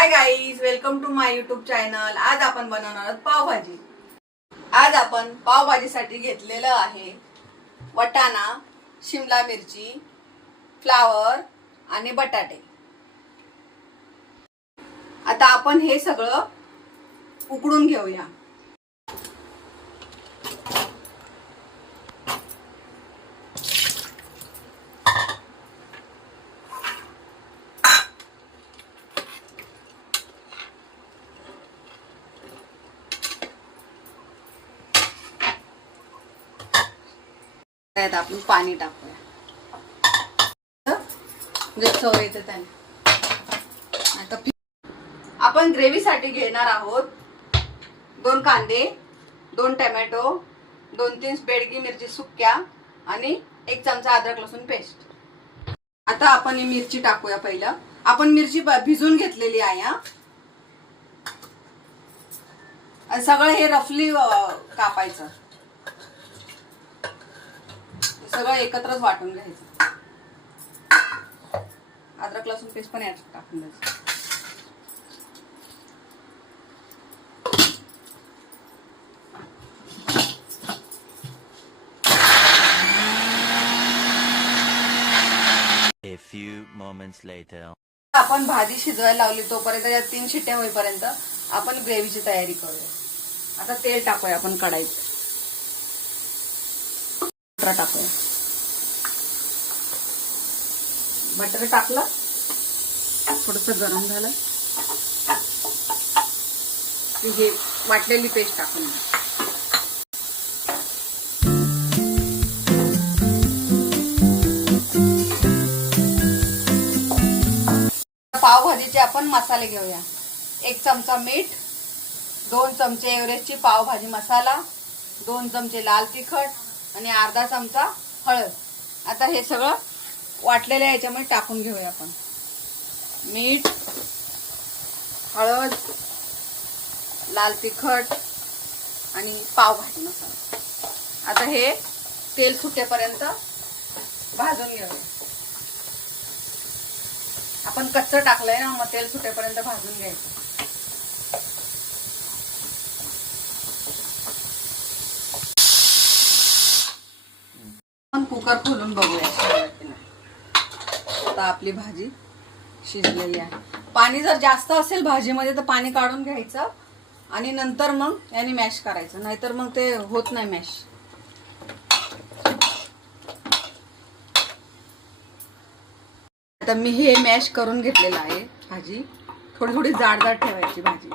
High guys, welcome to my YouTube channel. आज आपण बनवणार आहोत पावभाजी। आज आपण पावभाजीसाठी घेतलेलं आहे वाटाणा, शिमला मिरची, फ्लावर आणि बटाटे। आता आपण हे सगळं उकडून घेऊया। त्यात आपण पाणी टाकूया, म्हणजे चव येते त्याने। आता आपण ग्रेव्हीसाठी घेणार आहोत 2 कांदे, 2 टोमॅटो, 2-3 बेडगी मिरची सुक्या आणि 1 चमचा अद्रक लसूण पेस्ट। आता आपण ही मिरची टाकूया। पहिला आपण मिरची भिजून घेतलेली आहे आणि सगळं हे रफली कापायचं, सगळं एकत्रच वाटून घ्यायचं। अद्रक लसूण पेस्ट पण यात टाकून द्यायचं। A few moments later. आपण भाजी शिजवायला लावली तोपर्यंत या 3 शिट्ट्या होईपर्यंत आपण ग्रेव्हीची तयारी करूया। आता तेल टाकूया आपण कढईत, बटर टाकूया। बटर टाकलं, थोडंसं गरम झालं की हे वाटलेली पेस्ट टाकून द्या। पावभाजीचे आपण मसाले घेऊया। 1 चमचा मीठ, 2 चमचे एव्हरेस्टची पावभाजी मसाला, 2 चमचे लाल तिखट आणि अर्धा चमचा हळद। आता हे सगळं वाटलेल्या याच्यामध्ये टाकून घेऊया आपण। मीठ, हळद, लाल तिखट आणि पावभाजी मसाला। आता हे तेल सुटेपर्यंत भाजून घेऊया। आपण कच्चं टाकलंय ना, मग तेल सुटेपर्यंत भाजून घ्यायचं। आपण कुकर खोलून बघूया। आता आपली भाजी शिजलेली आहे। पाणी जर जास्त असेल भाजीमध्ये तर पाणी काढून घ्यायचं आणि नंतर मग याने मॅश करायचं, नाहीतर मग ते होत नाही मॅश। आता मी हे मॅश करून घेतलेलं आहे भाजी। थोडी थोडी जाड जाड ठेवायची भाजी।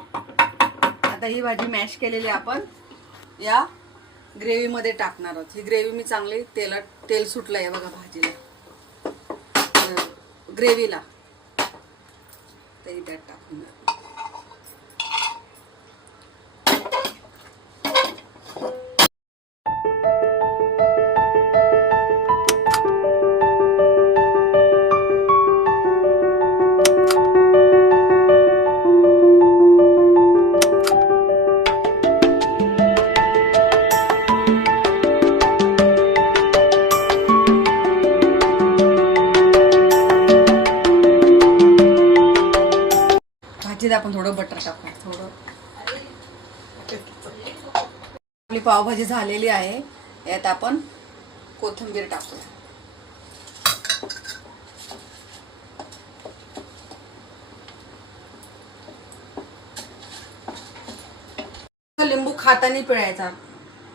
आता ही भाजी मॅश केलेली आपण या ग्रेव्ही मध्ये टाकणार आहोत। ही ग्रेव्ही मी चांगली तेल सुटलं आहे बघा भाजीला, ग्रेव्हीला, तरी त्यात टाकून द्या। भाजीत आपण थोडं बटर टाकू, थोडं। आपली पावभाजी झालेली आहे। यात आपण कोथिंबीर टाकूया। लिंबू खातानी पिळायचा,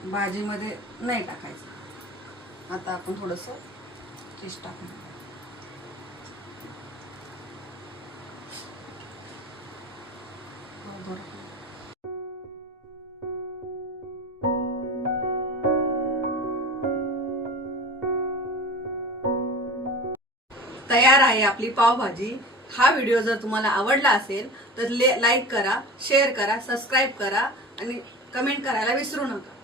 भाजीमध्ये नाही टाकायचं। आता आपण थोडंसं चीज टाकूया। तयार आहे आपली पावभाजी। हा व्हिडिओ जर तुम्हाला आवडला असेल तर लाईक करा, शेअर करा, सबस्क्राईब करा आणि कमेंट करायला विसरू नका।